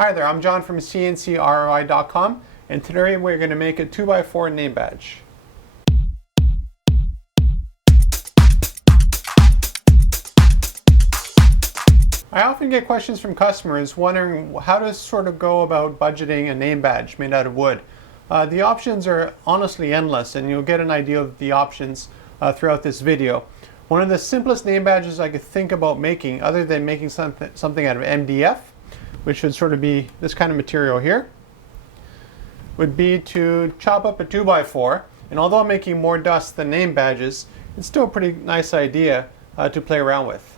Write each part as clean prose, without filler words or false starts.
Hi there, I'm John from CNCKing.com, and today we're going to make a 2x4 name badge. I often get questions from customers wondering how to sort of go about budgeting a name badge made out of wood. The options are honestly endless, and you'll get an idea of the options throughout this video. One of the simplest name badges I could think about making, other than making something out of MDF, which would sort of be this kind of material here, would be to chop up a 2x4. And although I'm making more dust than name badges, it's still a pretty nice idea to play around with.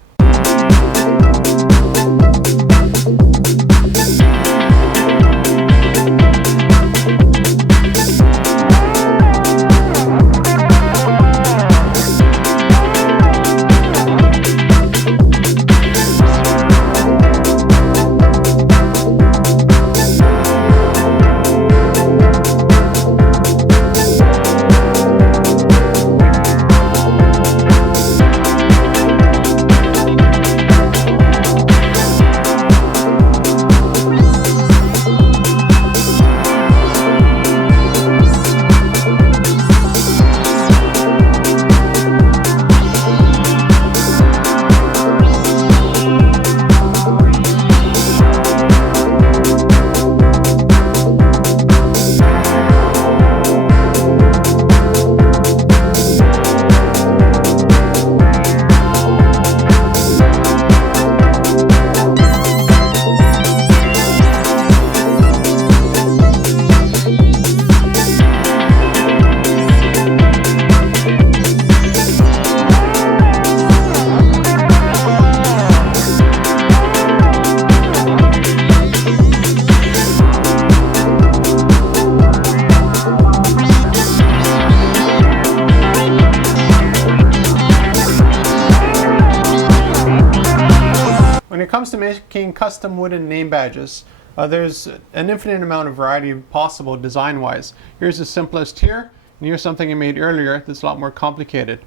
When it comes to making custom wooden name badges, there's an infinite amount of variety possible design-wise. Here's the simplest here, and here's something I made earlier that's a lot more complicated.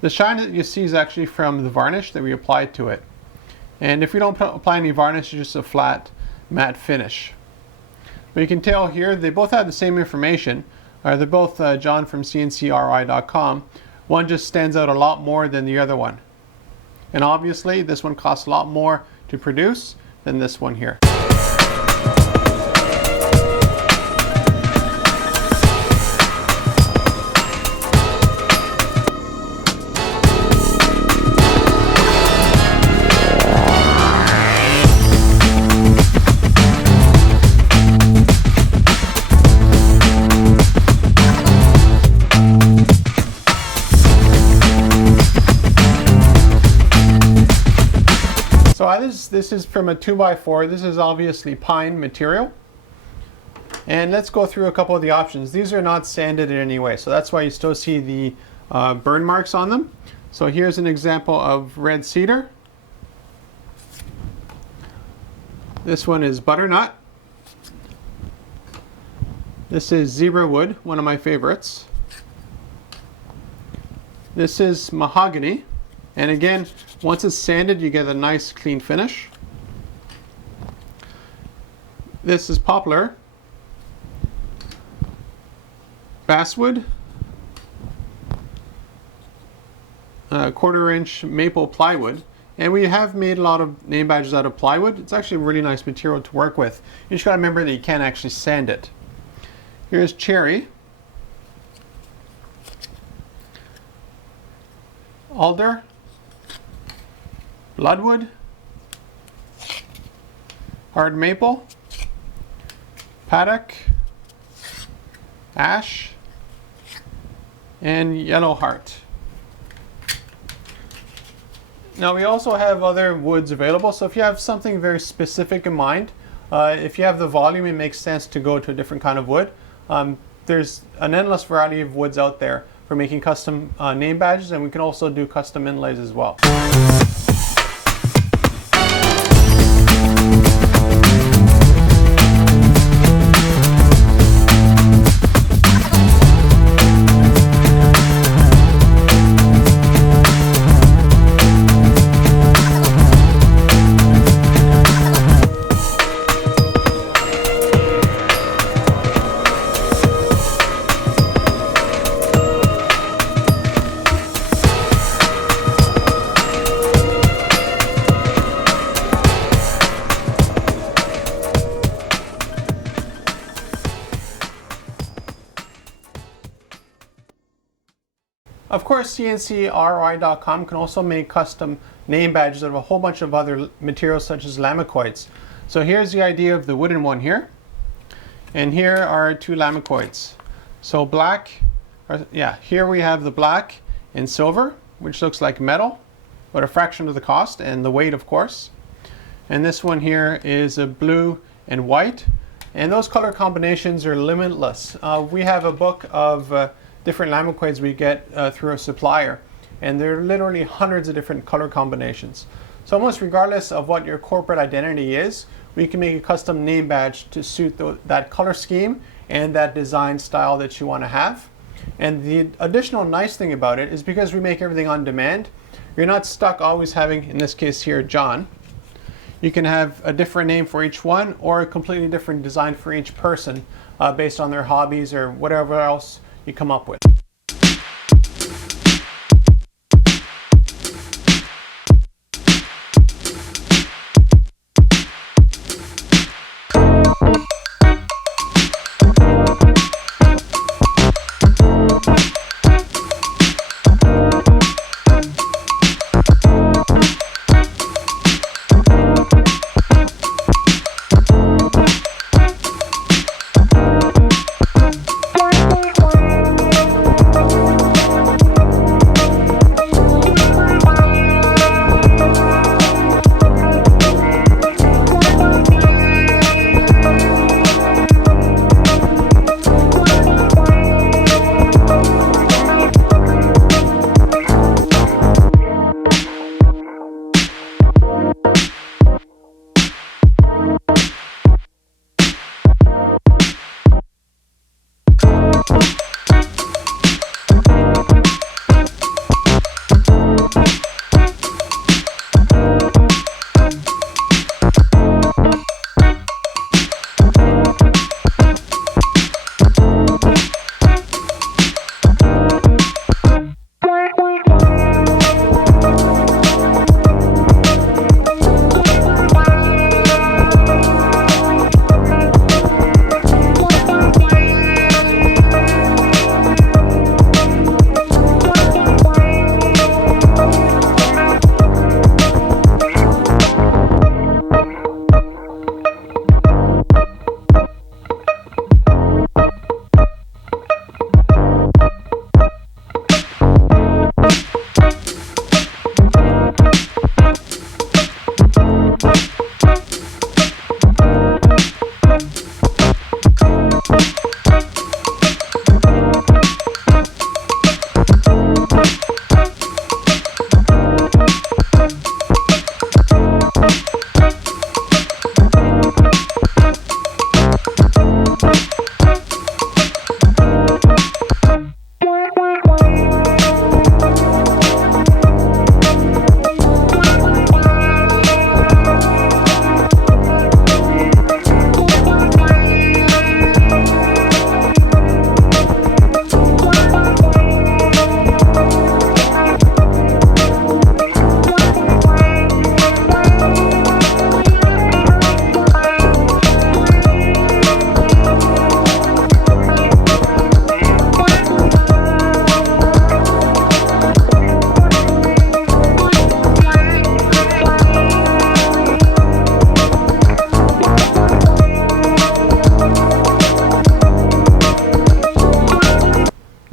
The shine that you see is actually from the varnish that we applied to it. And if we don't apply any varnish, it's just a flat matte finish. But you can tell here they both have the same information. They're both John from CNCKing.com. One just stands out a lot more than the other one. And obviously this one costs a lot more to produce than this one here. So this is from a 2x4. This is obviously pine material. And let's go through a couple of the options. These are not sanded in any way, so that's why you still see the burn marks on them. So here's an example of red cedar. This one is butternut. This is zebra wood, one of my favorites. This is mahogany. And again, once it's sanded, you get a nice clean finish. This is poplar, basswood, 1/4-inch maple plywood. And we have made a lot of name badges out of plywood. It's actually a really nice material to work with. You just gotta remember that you can't actually sand it. Here's cherry, alder, bloodwood, hard maple, paddock, ash, and yellow heart. Now we also have other woods available, so if you have something very specific in mind, if you have the volume, it makes sense to go to a different kind of wood. There's an endless variety of woods out there for making custom name badges, and we can also do custom inlays as well. Of course, CNCROI.com can also make custom name badges out of a whole bunch of other materials such as lamicoids. So here's the idea of the wooden one here. And here are two lamicoids. So here we have the black and silver, which looks like metal, but a fraction of the cost and the weight, of course. And this one here is a blue and white. And those color combinations are limitless. We have a book of different lamicoids we get through a supplier, and there are literally hundreds of different color combinations. So almost regardless of what your corporate identity is, we can make a custom name badge to suit that color scheme and that design style that you want to have. And the additional nice thing about it is because we make everything on demand, you're not stuck always having, in this case here, John. You can have a different name for each one or a completely different design for each person based on their hobbies or whatever else you come up with.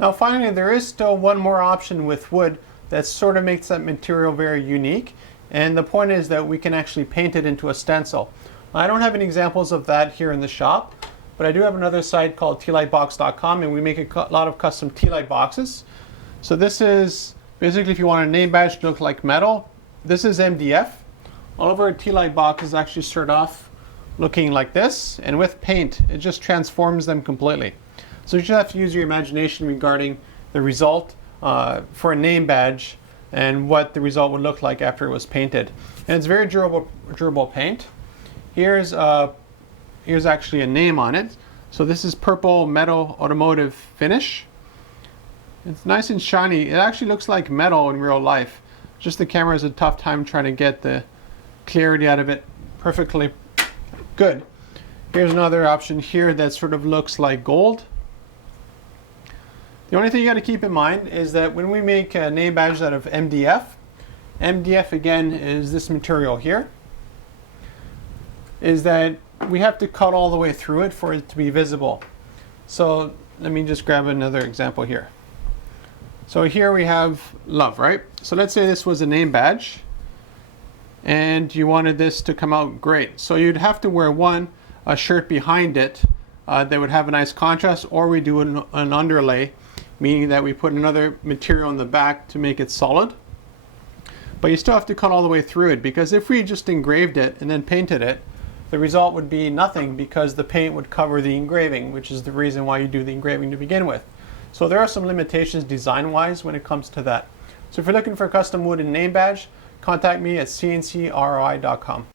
Now finally, there is still one more option with wood that sort of makes that material very unique, and the point is that we can actually paint it into a stencil. I don't have any examples of that here in the shop, but I do have another site called tealightbox.com, and we make a lot of custom tea light boxes. So this is basically if you want a name badge to look like metal, this is MDF. All of our tea light boxes actually start off looking like this, and with paint it just transforms them completely. So you just have to use your imagination regarding the result for a name badge and what the result would look like after it was painted. And it's very durable paint. Here's actually a name on it. So this is Purple Metal Automotive Finish. It's nice and shiny. It actually looks like metal in real life. Just the camera has a tough time trying to get the clarity out of it perfectly good. Here's another option here that sort of looks like gold. The only thing you got to keep in mind is that when we make name badges out of MDF again is this material here, is that we have to cut all the way through it for it to be visible. So let me just grab another example here. So here we have love, right? So let's say this was a name badge and you wanted this to come out great. So you'd have to wear a shirt behind it that would have a nice contrast, or we do an underlay, meaning that we put another material in the back to make it solid. But you still have to cut all the way through it, because if we just engraved it and then painted it, the result would be nothing, because the paint would cover the engraving, which is the reason why you do the engraving to begin with. So there are some limitations design-wise when it comes to that. So if you're looking for a custom wooden name badge, contact me at CNCRI.com.